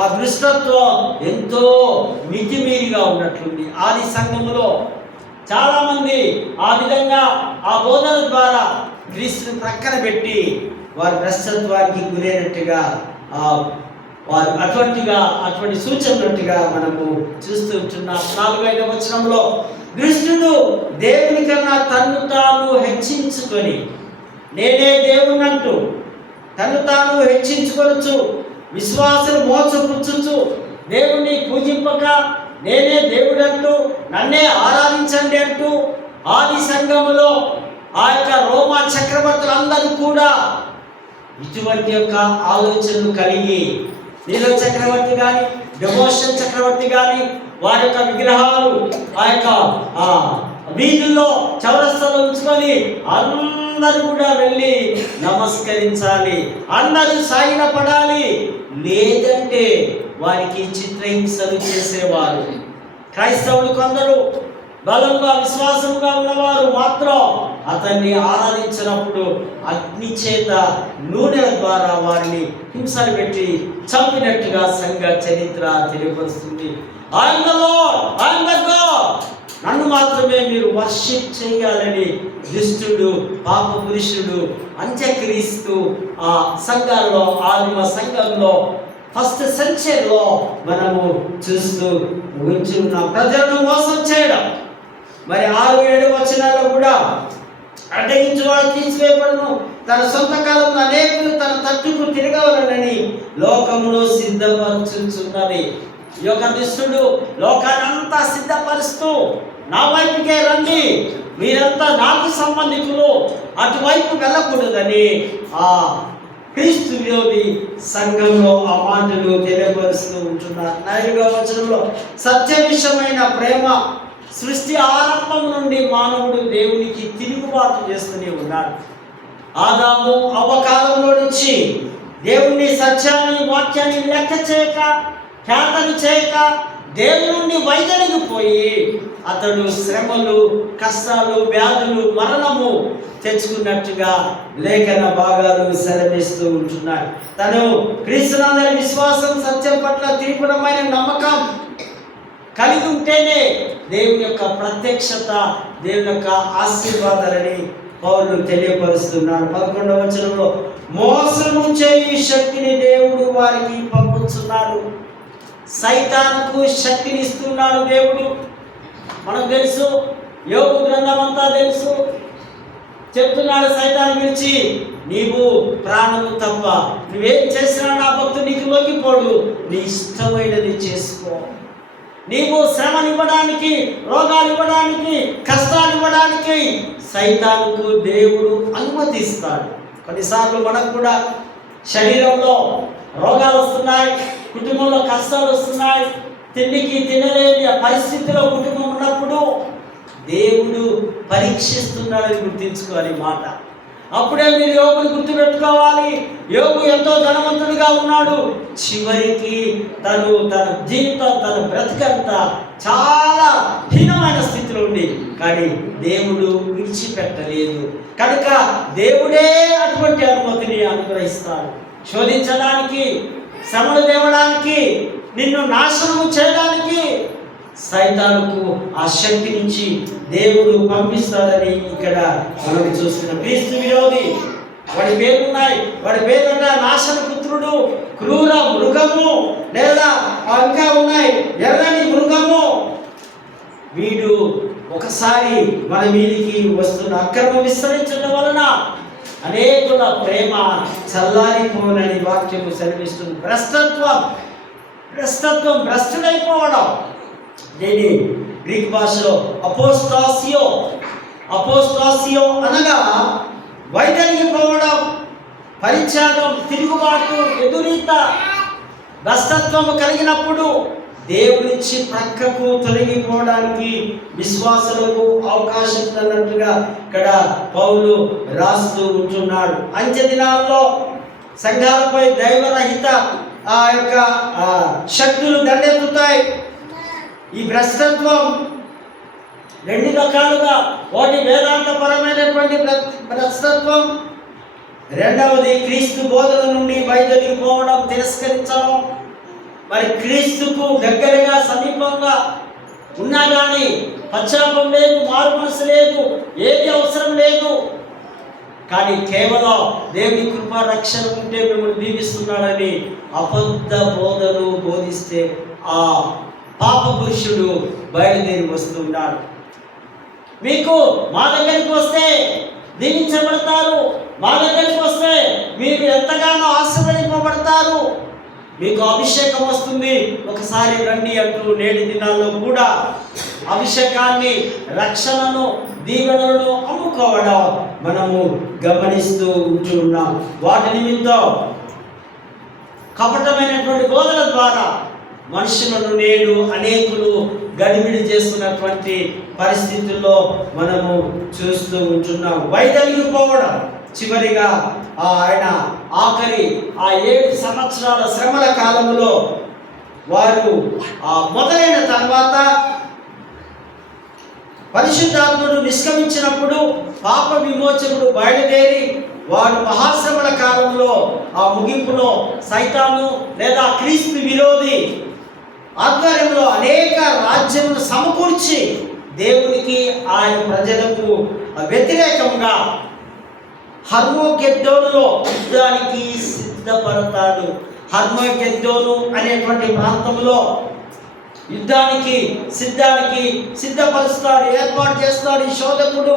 ఆ దృష్టత్వం ఎంతో మితిమీరిగా ఉన్నట్లుంది. ఆది సంఘములో చాలామంది ఆ విధంగా ఆ బోధన ద్వారా క్రీస్తుని ప్రక్కన పెట్టి వారి భ్రష్టత్వానికి గురైనట్టుగా వారు అటువంటి సూచనట్టుగా మనము చూస్తూ ఉంటున్నాం. 4వ వచనంలో కృష్ణుడు దేవుని కన్నా తన్ను తాను హెచ్చించుకొని, నేనే దేవునంటూ తను తాను హెచ్చించుకొనొచ్చు, విశ్వాసులు మోసపుచ్చుచు దేవుణ్ణి పూజింపక నేనే దేవుడంటూ నన్నే ఆరాధించండి అంటూ ఆది సంఘములో ఆ యొక్క రోమా చక్రవర్తులందరూ కూడా ఇటువంటి యొక్క ఆలోచనలు కలిగి, నీలో చక్రవర్తి కానీ, డెమోషన్ చక్రవర్తి కానీ, వారి యొక్క విగ్రహాలు ఆ యొక్క వీధుల్లో చౌరస్తాలో ఉంచుకొని అందరూ కూడా వెళ్ళి నమస్కరించాలి, అందరూ సాగిన పడాలి, లేదంటే వారికి చిత్రహింసలు చేసేవారు. క్రైస్తవులు కొందరు బలంగా విశ్వాసంగా ఉన్నవారు మాత్రం అతన్ని ఆరాధించినప్పుడు అగ్ని చేత నూనెల ద్వారా వారిని హింసలు పెట్టి చంపినట్టుగా సంఘ చరిత్ర తెలియపరుస్తుంది. నన్ను మాత్రమే మీరు వర్షిప్ చేయాలని దుష్టుడు పాప పురుషుడు అంత్యక్రీస్తు ఆ సంఘాల్లో ఆదిమ సంఘంలో ఫస్ట్ సెంచరీలో మనము చూస్తూ ఉంచున్న ప్రజలను మోసం చేయడం. మరి 6-7 వచనాల్లో కూడా అడ్డగించువాడు తీసివేయబడును, తన సొంత కాలంలో అనేకులు తన తట్టుకు తిరగవలనని లోకమును సిద్ధపరచుచున్నది. ఈ యొక్క దుష్టుడు లోకానంతా సిద్ధపరుస్తూ నా వైపుకే రండి, మీరంతా నాకు సంబంధికులు, అటువైపు వెళ్ళకూడదని ఆ క్రీస్తు విరోధి సంఘంలో ఆ మాటలు తెలియపరుస్తూ ఉంటున్నారు. 4వ వచనంలో సత్య విషయమైన ప్రేమ సృష్టి ఆరంభం నుండి మానవుడు దేవునికి తిరుగుబాటు చేస్తూనే ఉన్నాడు. ఆదాము అవ్వ కాలంలో నుంచి దేవుని సత్యాన్ని వాక్యాన్ని లెక్క చేయక ఖ్యాతను చేయక దేవుని నుండి వైదొలిగిపోయి అతడు శ్రమలు కష్టాలు వ్యాధులు మరణము తెచ్చుకున్నట్టుగా లేఖన భాగాలు సెలవిస్తూ ఉంటున్నాడు. తను క్రీస్తునందరి విశ్వాసం సత్యం పట్ల తీవ్రమైన నమ్మకం కలిగి ఉంటేనే దేవుని యొక్క ప్రత్యక్షత దేవుని యొక్క ఆశీర్వాదాలని పౌలు తెలియపరుస్తున్నాడు. 11వ వచనంలో మోసము చేయు శక్తిని దేవుడు వారికి పంపుతున్నాడు. సైతానుకు శక్తిని ఇస్తున్నాడు దేవుడు. మనకు తెలుసు, యోగు గ్రంథం అంతా తెలుసు. చెప్తున్నాడు సైతాను గురించి, నీవు ప్రాణము తప్ప నువ్వేం చేసినా నా భక్తుడు నీకు లొంగిపోడు, నీ ఇష్టమైనది చేసుకో. నీవు శ్రమనివ్వడానికి, రోగాలు ఇవ్వడానికి, కష్టాలు ఇవ్వడానికి సైతానుకు దేవుడు అనుమతిస్తాడు. కొన్నిసార్లు మనకు కూడా శరీరంలో రోగాలు వస్తున్నాయి, కుటుంబంలో కష్టాలు వస్తున్నాయి, తిండికి తినలేని పరిస్థితిలో కుటుంబం ఉన్నప్పుడు దేవుడు పరీక్షిస్తున్నాడని గుర్తించుకోవాలి మాట. అప్పుడే మీరు యోగుని గుర్తుపెట్టుకోవాలి. యోగు ఎంతో ధనవంతుడిగా ఉన్నాడు, చివరికి తన జీవితం తన బ్రతికంతా చాలా హీనమైన స్థితిలో ఉంది, కానీ దేవుడు విడిచిపెట్టలేదు. కనుక దేవుడే అటువంటి అనుమతిని అనుగ్రహిస్తాడు. శోధించడానికి, శ్రమలు తేవడానికి, నిన్ను నాశనము చేయడానికి సైతానుకు ఆ శక్తి నుంచి దేవుడు పంపిస్తాడని ఇక్కడ మనం చూస్తున్నాం. క్రీస్తు విరోధి, వాడి పేరున్నాయి. వాడి పేరున్న నాశన పుత్రుడు, క్రూర మృగము, లేదా ఇంకా ఉన్నాయి ఎర్రని మృగము. వీడు ఒకసారి మన మీదికి వస్తున్న అక్రమం విస్తరించడం వలన అనేకుల ప్రేమ చల్లారిపోనని వాక్యము సెలవిస్తుంది. భ్రష్టుడైపోవడం. దీని గ్రీక్ భాషలో అపోస్టాసియో అనగా వైదొలిగిపోవడం, పరిత్యాగం, తిరుగుబాటు, ఎదురీత, భ్రష్టత్వము కలిగినప్పుడు దేవునిచ్చి ప్రక్కకు తొలగిపోవడానికి విశ్వాసులకు అవకాశం అన్నట్టుగా ఇక్కడ పౌలు రాస్తూ ఉంటున్నాడు. అంత్య దినాల్లో సంఘాలపై దైవరహిత ఆ యొక్క శక్తులు దండెత్తుతాయి. ఈ భ్రష్టత్వం 2 రకాలుగా, ఒకటి వేదాంతపరమైనటువంటి భ్రష్టత్వం, రెండవది క్రీస్తు బోధన నుండి వైదొలిగిపోవడం, తిరస్కరించడం. మరి క్రీస్తుకు దగ్గరగా సమీపంగా ఉన్నా కానీ పశ్చాత్తాపం లేదు, మారు మనసు లేదు, ఏది అవసరం లేదు, కానీ కేవలం దేవుని కృప రక్షణ ఉంటే మిమ్మల్ని దీవిస్తున్నాడని అబద్ధ బోధను బోధిస్తే ఆ పాప పురుషుడు బయలుదేరి వస్తున్నాడు. మీకు మా దగ్గరికి వస్తే దీవించబడతారు, మా దగ్గరికి వస్తే మీరు ఎంతగానో ఆశీర్వదింపబడతారు, మీకు అభిషేకం వస్తుంది, ఒకసారి రండి అంటూ నేటి దినాల్లో కూడా అభిషేకాన్ని, రక్షణను, దీవెనలను అమ్ముకోవడం మనము గమనిస్తూ ఉంటున్నాం. వాటి నిమిత్తం కపటమైనటువంటి బోధల ద్వారా మనుషులను నేడు అనేకులు గడిబిడి చేస్తున్నటువంటి పరిస్థితుల్లో మనము చూస్తూ ఉంటున్నాం. వైదొలిగిపోవడం. చివరిగా ఆయన ఆఖరి ఆ 7 సంవత్సరాల శ్రమల కాలంలో వారు మొదలైన తర్వాత పరిశుద్ధాత్ముడు నిష్క్రమించినప్పుడు పాప విమోచకుడు బయలుదేరి వాడు మహాశ్రమల కాలంలో ఆ ముగింపులో సైతాను లేదా క్రీస్తు విరోధి ఆధ్వర్యంలో అనేక రాజ్యమును సమకూర్చి దేవునికి ఆయన ప్రజలకు వ్యతిరేకంగా హర్మోగెద్దోనులో యుద్ధానికి సిద్ధపడతాడు. హర్మోగెద్దోను అనేటువంటి ప్రాంతంలో యుద్ధానికి సిద్ధపరుస్తాడు, ఏర్పాటు చేస్తాడు ఈ శోధకుడు.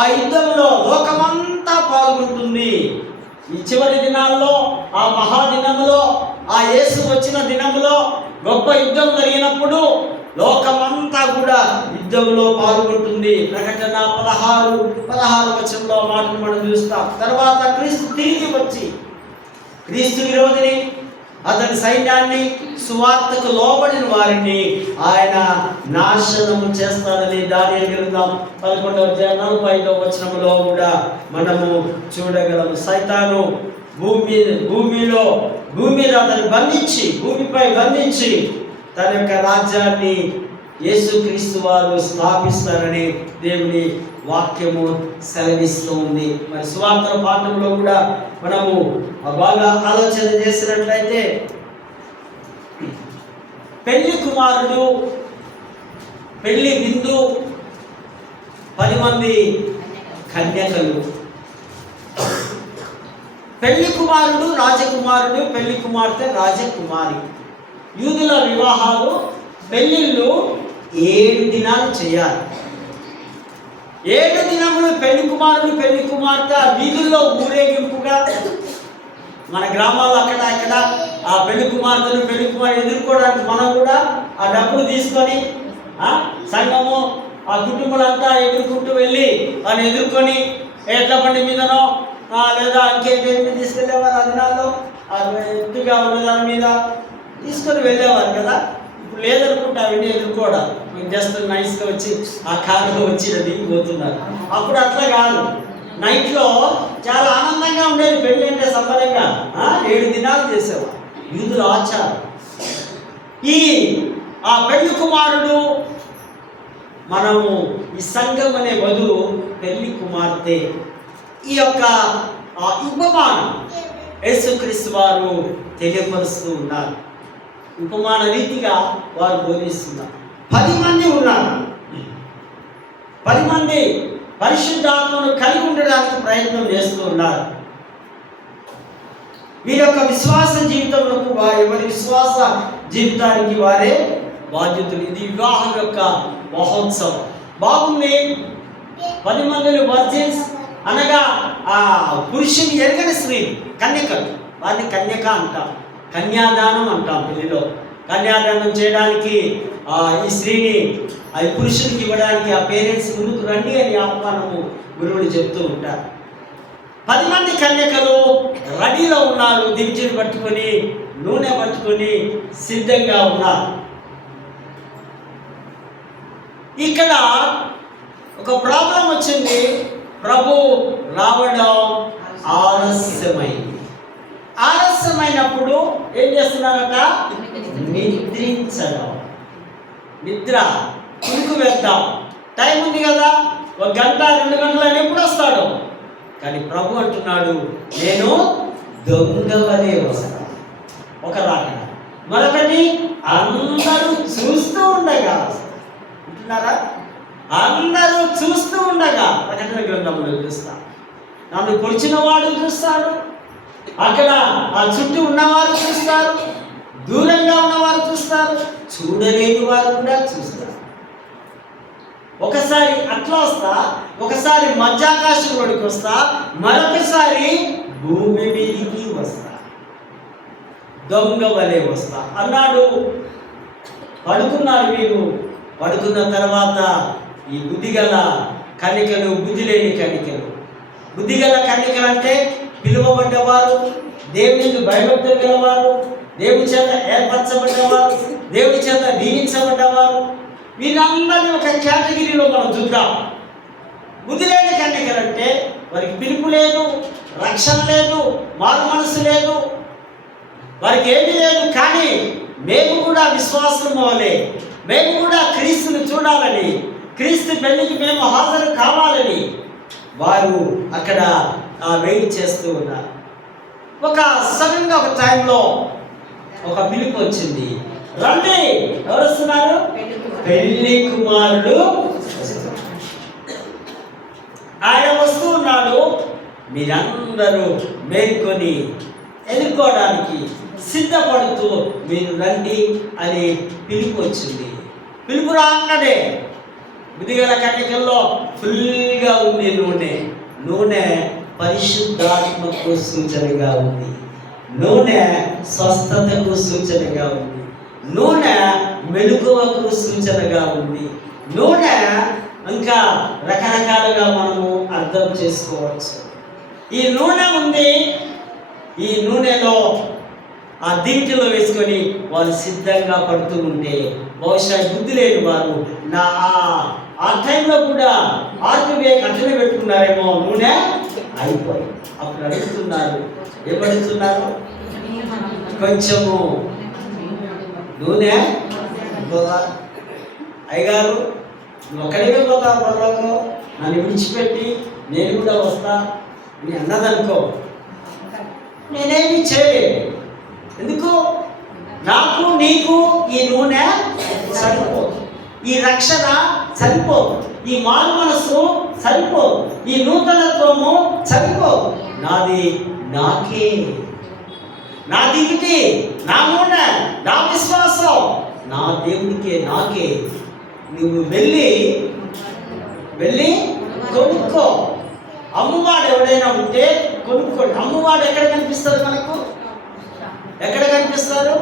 ఆ యుద్ధంలో లోకమంతా పాల్గొంటుంది. ఈ చివరి దినాల్లో, ఆ మహాదినంలో, ఆ యేసు వచ్చిన దినంలో గొప్ప యుద్ధం జరిగినప్పుడు లోకమంతా కూడా యుద్ధంలో పాల్గొంటుంది. ప్రకటన 16 వచనంలో మాటలు మనం చూస్తాం. తర్వాత క్రీస్తు తిరిగి వచ్చి క్రీస్తు విరోధిని, అతని సైన్యాన్ని, సువార్తకు లోబడిన వారిని ఆయన నాశనము చేస్తాడని దానియేలు గ్రంథం 11:45 వచనంలో కూడా మనము చూడగలము. సైతాను భూమి మీద అతను భూమిపై బంధించి తన యొక్క రాజ్యాన్ని యేసుక్రీస్తు వారు స్థాపిస్తారని దేవుని వాక్యము సెలవిస్తూ ఉంది. మరి సువార్తల పాఠంలో కూడా మనము బాగా ఆలోచన చేసినట్లయితే పెళ్లి కుమారుడు, పెళ్లి విందు, 10 మంది కన్యకలు. పెళ్లి కుమారుడు రాజకుమారుడు, పెళ్లి కుమార్తె రాజకుమారి. యూదుల వివాహాలు, పెళ్లిళ్ళు 7 దినాలు చేయాలి. 7 దినములు పెళ్లి కుమారుడు, పెళ్లి కుమార్తె వీధుల్లో ఊరేగింపుగా, మన గ్రామాల్లో అక్కడ ఆ పెళ్లి కుమార్తెలు, పెళ్లి కుమారుడు ఎదుర్కోవడానికి మనం కూడా ఆ డబ్బులు తీసుకొని సంఘము ఆ కుటుంబాలంతా ఎదుర్కొంటూ వెళ్ళి అని ఎదుర్కొని ఎడ్ల బండి మీదనో లేదా ఇంకేంటి తీసుకెళ్ళేవారు. ఆ దినాల్లో ఎత్తుగా ఉన్న దాని మీద తీసుకొని వెళ్ళేవారు కదా. ఇప్పుడు లేదనుకుంటా అవన్నీ ఎదుర్కోవడం, జస్ట్ నైస్గా వచ్చి ఆ కారులో వచ్చి దిగిపోతున్నారు. అప్పుడు అట్లా కాదు, నైట్లో చాలా ఆనందంగా ఉండేది. పెళ్ళి అంటే సంబరంగా 7 దినాలు చేసేవారు, యూదుల ఆచారం. ఆ పెళ్లి కుమారుడు, మనము ఈ సంఘం అనే వధువు పెళ్లి కుమార్తె. ఈ యొక్క ఉపమానం యేసుక్రీస్తు వారు తెలియపరుస్తూ ఉన్నారు. ఉపమాన రీతిగా వారు బోధిస్తున్నారు. 10 మంది ఉన్నారు. 10 మంది పరిశుద్ధాత్మను కలిగి ఉండడానికి ప్రయత్నం చేస్తూ ఉన్నారు. వీరి యొక్క విశ్వాస జీవితములకు ఎవరి విశ్వాస జీవితానికి వారే బాధ్యతలు. ఇది వివాహం యొక్క మహోత్సవం. బాగుంది. 10 మంది వర్జిన్స్ అనగా ఆ పురుషుని ఎరగని స్త్రీ, కన్యకలు, వారిని కన్యక అంటాం. కన్యాదానం అంటాం. పెళ్లిలో కన్యాదానం చేయడానికి ఈ స్త్రీని ఆ పురుషునికి ఇవ్వడానికి ఆ పేరెంట్స్ ముందుకు రండి అని ఆహ్వానము గురువులు చెప్తూ ఉంటారు. 10 మంది కన్యకలు రెడీలో ఉన్నారు. దివిజను పట్టుకొని, నూనె పట్టుకొని సిద్ధంగా ఉన్నారు. ఇక్కడ ఒక ప్రాబ్లం వచ్చింది. ప్రభు రావడం ఆలస్యమైనప్పుడు ఏం చేస్తున్నారట? నిద్రించడం. నిద్ర, కునుకు వేద్దాం, టైం ఉంది కదా, 1 గంట 2 గంటలు ఎప్పుడు వస్తాడు? కానీ ప్రభు అంటున్నాడు, నేను దొంగవలే వస్తాను. ఒక రాకడ. మరొకటి, అందరూ చూస్తూ ఉండగా అంటున్నారా? అందరూ చూస్తూ ఉండగా. ప్రకటన గ్రంథంలో చూస్తాం. నన్ను పొడిచిన వాడు చూస్తాడు, అక్కడ ఆ చుట్టూ ఉన్నవారు చూస్తారు, దూరంగా ఉన్నవారు చూస్తారు, చూడలేని వారు కూడా చూస్తారు. ఒకసారి అట్లా వస్తా, ఒకసారి మధ్యాకాశంలోకి వస్తా, మరొకసారి భూమి మీదికి వస్తా, దొంగ వలె వస్తా అన్నాడు. పడుకున్నారు వీరు. పడుకున్న తర్వాత ఈ బుద్ధిగల కన్యకలు, బుద్ధి లేని కన్యకలు. బుద్ధిగల కన్యకలు అంటే పిలువబడ్డవారు, దేవునికి భయభక్తులు గలవారు, దేవుని చేత ఏర్పరచబడ్డవారు, దేవుని చేత దీవించబడ్డవారు. వీరందరినీ ఒక కేటగిరీలో మనం చూద్దాం. బుద్ధి లేని కన్యకలు అంటే వారికి పిలుపు లేదు, రక్షణ లేదు, మారు మనసు లేదు, వారికి ఏమీ లేదు. కానీ మేము కూడా విశ్వాసం వలె మేము కూడా క్రీస్తుని చూడాలని, క్రీస్తు పెళ్లికి మేము హాజరు కావాలని వారు అక్కడ వెయిట్ చేస్తూ ఉన్నారు. ఒక సడన్గా ఒక టైంలో ఒక పిలుపు వచ్చింది, రండి, ఎవరు వస్తున్నారు? పెళ్లి కుమారుడు ఆయన వస్తూ ఉన్నాడు, మీరందరూ మేల్కొని ఎదుర్కోవడానికి సిద్ధపడుతూ మీరు రండి అని పిలుపు వచ్చింది. పిలుపు రాగానే బుద్ధిగల కన్యకల్లో ఫుల్గా ఉంది నూనె పరిశుద్ధాత్మకు సూచనగా ఉంది, నూనె స్వస్థతకు సూచనగా ఉంది, నూనె మెలకువకు సూచనగా ఉంది, నూనె ఇంకా రకరకాలుగా మనము అర్థం చేసుకోవచ్చు. ఈ నూనె ఉంది, ఈ నూనెలో ఆ దింటిలో వేసుకొని వాళ్ళు సిద్ధంగా పడుతూ ఉంటే బహుశా బుద్ధి లేని వారు ఆ టైంలో కూడా ఆర్పివే కట్టెలు పెట్టుకున్నారేమో, నూనె అయిపోయి. అప్పుడు అడుగుతున్నారు, ఏమడుగుతున్నారు? కొంచెము నూనె అయ్యగారు, నువ్వు ఒక్కడికే పోతావు పొరలోకి, నన్ను విడిచిపెట్టి నేను కూడా వస్తా అని అన్నదనుకో, నేనేమి చేయలేను. ఎందుకు? నాకు నీకు ఈ నూనె సరిపోదు, ఈ రక్షణ సరిపోదు, ఈ మారు మనస్సు సరిపోదు, ఈ నూతనత్వము సరిపోదు. నాది నాకే, నా దిగిటి, నా నూనె, నా విశ్వాసం నా దేవుడికే, నాకే. నువ్వు వెళ్ళి కొనుక్కో. అమ్మువాడు ఎవడైనా ఉంటే కొనుక్కోండి. అమ్మువాడు ఎక్కడ కనిపిస్తారు మనకు? ఎక్కడ కనిపిస్తారు?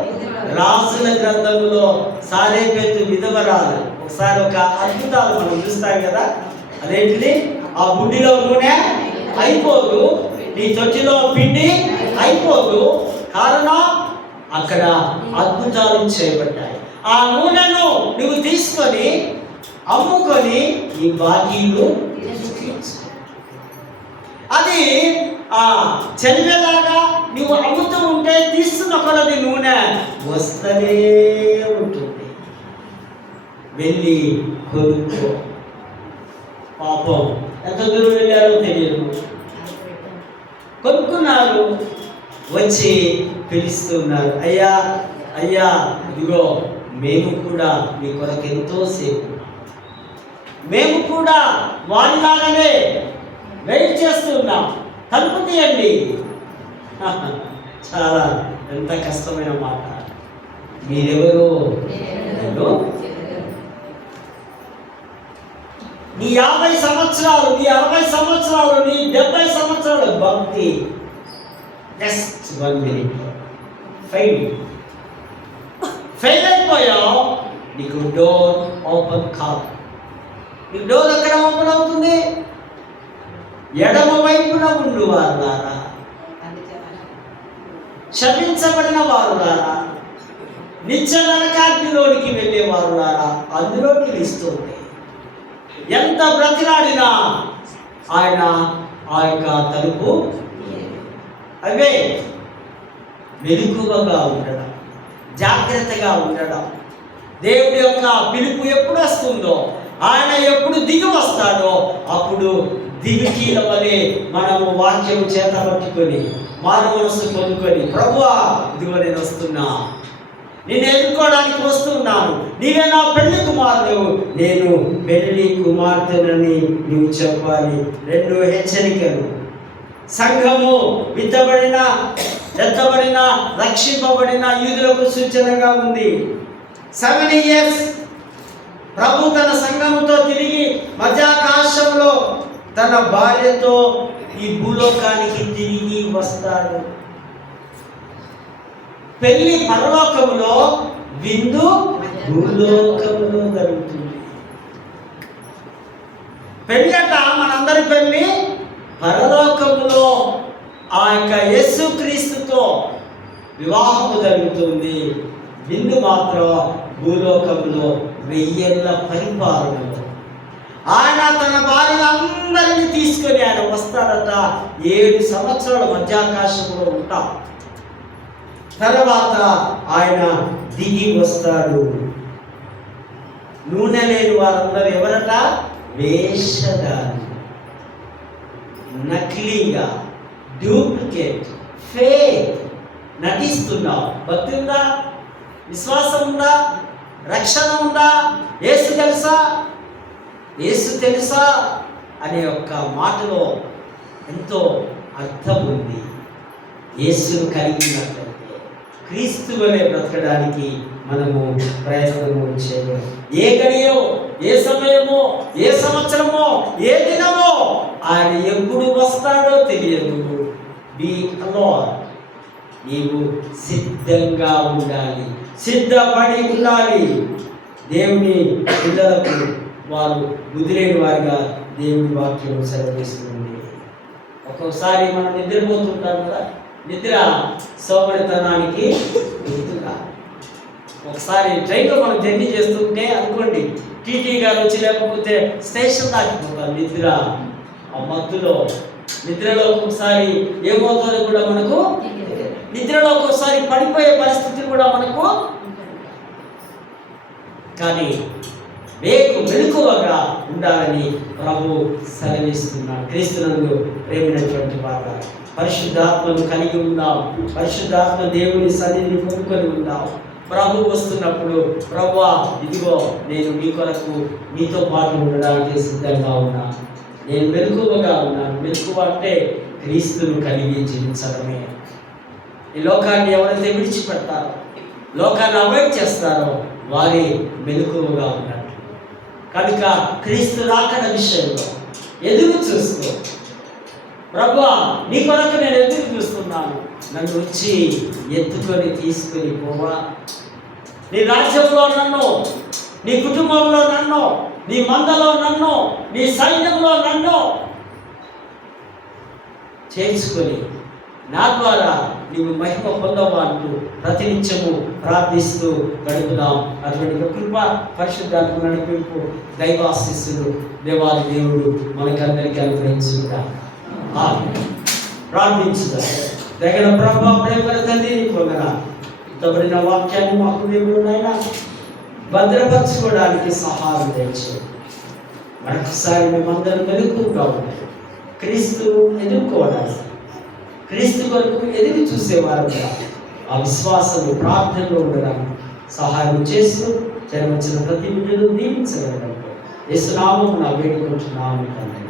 రాజుల గ్రంథంలో సారేపేతు విధవరాలు ఒకసారి ఒక అద్భుతాలు మనం చూస్తాం కదా. అదేంటిది? ఆ బుడ్డిలో నూనె అయిపోదు, నీ తొట్టిలో పిండి అయిపోదు. కారణం అక్కడ అద్భుతాలు చేయబడ్డాయి. ఆ నూనెను నువ్వు తీసుకొని అమ్ముకొని నీ బాకీలు అది చనివేలాగా నువ్వు అమ్ముతూ ఉంటే తీస్తున్న కొలది నూనె వస్తూనే ఉంటుంది. వెళ్ళి కొనుక్కో. పాపం ఎంత దూరం వెళ్ళారో తెలియదు, కొనుక్కున్నారు. వచ్చి పిలుస్తున్నారు, అయ్యా అయ్యా, ఇదిగో మేము కూడా మీ కొరకు ఎంతో సేపు, మేము కూడా వాళ్ళలాగానే వెయిట్ చేస్తున్నాం, తలుపు తీయండి. చాలా ఎంత కష్టమైన మాట. మీరెవరు? నీ 50 సంవత్సరాలు, నీ 60 సంవత్సరాలు, నీ 70 సంవత్సరాలు భక్తి, జస్ట్ 1 minute ఫెయిల్ అయిపోయావు. నీకు డోర్ ఓపెన్ కాదు. నీకు డోర్ ఎక్కడ ఓపెన్ అవుతుంది? ఎడమ వైపున ఉండు వారులారా, శపించబడిన వారులారా, నిత్య నరకాగ్నిలోనికి వెళ్ళే వారులారా, అందులోకి ఇస్తుంది. ఎంత బ్రతిలాడినా ఆయన ఆ యొక్క తలుపు అవే మెలకువగా ఉండడం, జాగ్రత్తగా ఉండడం. దేవుడి యొక్క పిలుపు ఎప్పుడు వస్తుందో, ఆయన ఎప్పుడు దిగి వస్తాడో అప్పుడు దివిటీల వలె మనము వాక్యం చేత పట్టుకొని మారు మనసు పొందుకొని, ప్రభువా ఇదిగో నేను వస్తున్నా, నేను ఎదుర్కోవడానికి వస్తున్నాను, నీవే నా పెళ్లి కుమారుడు, నేను పెళ్లి కుమార్తెనని నువ్వు చెప్పాలి. 2 హెచ్చరికలు. సంఘము ఎత్తబడిన రక్షింపబడిన యూదులకు సూచనగా ఉంది. 7 years ప్రభు తన సంఘముతో తిరిగి మధ్యాకాశంలో తన భార్యతో ఈ భూలోకానికి తిరిగి వస్తాడు. పెళ్లి పరలోకములో, విందు భూలోకములో జరుగుతుంది. పెళ్లి అట మనందరి పెళ్లి పరలోకములో ఆ యొక్క యేసుక్రీస్తుతో వివాహము జరుగుతుంది. విందు మాత్రం భూలోకంలో 1000 ఏళ్ల పరిపాలనలో. ఆయన తన భార్యలందరినీ తీసుకొని ఆయన వస్తాడట. 7 సంవత్సరాల మధ్యాకాశంలో ఉంటాం. తర్వాత ఆయన దిగి వస్తాడు. నూనె లేని వారందరూ ఎవరట? వేషధారి, నకిలీగా, డూప్లికేట్, ఫేక్, నటిస్తున్నావు. భక్తి ఉందా? విశ్వాసం ఉందా? రక్షణ ఉందా? యేసు తెలుసా? యేసు తెలుసా అనే ఒక్క మాటలో ఎంతో అర్థం ఉంది. యేసును కలిగినట్లయితే క్రీస్తు వలె బ్రతకడానికి మనము ప్రయత్నము చేయడం. ఏ గడియో, ఏ సమయమో, ఏ సంవత్సరమో, ఏ దినమో, ఆయన ఎప్పుడు వస్తాడో తెలియదు. Be alone. నీవు సిద్ధంగా ఉండాలి, సిద్ధపడి ఉండాలి. దేవుని పిల్లలకు వారు బుద్ధిలేని వారిగా దేవుని వాక్యం సెలవిస్తుంది. ఒక్కొక్కసారి మనం నిద్రపోతుంటాం కదా, నిద్ర సోమరితనానికి గుర్తుగా. ఒకసారి ట్రైన్లో మనం జర్నీ చేస్తుంటే అనుకోండి, టీటీ గారు వచ్చి లేకపోతే స్టేషన్ దాటిపోతాం. నిద్ర ఆ మత్తులో, నిద్రలో ఒక్కొక్కసారి ఏమవుతుందో కూడా మనకు, నిద్రలో ఒక్కొక్కసారి పడిపోయే పరిస్థితి కూడా మనకు. కానీ మెలకువగా ఉండాలని ప్రభు సెలవిస్తున్నాడు. క్రీస్తునందు ప్రేమైనటువంటి వారు పరిశుద్ధాత్మను కలిగి ఉందాం. పరిశుద్ధాత్మ దేవుని సన్నిధిని పొందుకొని ఉందాం. ప్రభు వస్తున్నప్పుడు, ప్రభువా ఇదిగో నేను నీ కొరకు నీతో పాటు ఉండడానికి సిద్ధంగా ఉన్నాను, నేను మెలకువగా ఉన్నాను. మెలకువ అంటే క్రీస్తును కలిగి జీవించడమే. ఈ లోకాన్ని ఎవరైతే విడిచిపెడతారో, లోకాన్ని అవాయిడ్ చేస్తారో వారి మెలకువగా ఉన్నట్టు. కనుక క్రీస్తు రాకడ విషయంలో ఎదురు చూస్తూ, ప్రభువా నీ కొరకు నేను ఎదురు చూస్తున్నాను, నన్ను వచ్చి ఎత్తుకొని తీసుకొని పోవా, నీ రాజ్యంలో నన్ను, నీ కుటుంబంలో నన్ను, నీ మందలో నన్ను, నీ సైన్యంలో నన్ను చేర్చుకొని నా ద్వారా నీవు మహిమ పొందవా అంటూ ప్రతినిత్యము ప్రార్థిస్తూ గడుపుదాం. అటువంటి కృప, పరిశుద్ధాత్మ నడిపింపు, దైవాశీస్సులు దేవాది దేవుడు మనకందరికీ అనుగ్రహించుకుందాం. ప్రార్థించుదాం. దగ్గర ప్రభా ప్రేమ తండ్రి పొందరా ఇంతబడిన వాక్యాన్ని మాకు దేవుడు నాయన భద్రపరచుకోవడానికి సహాయం తెచ్చు. మరొకసారి మేమందరం మెలకువగా ఉంటాం. క్రీస్తు ఎదుర్కోవడానికి, క్రీస్తు కొరకు ఎదురు చూసేవారుగా ఆ విశ్వాసము, ప్రార్థనలో ఉండడానికి సహాయం చేస్తూ జన్మించిన ప్రతి బిడ్డను దీవించగలరు. యేసు నామమున వేడుకుంటున్నాము తండ్రి.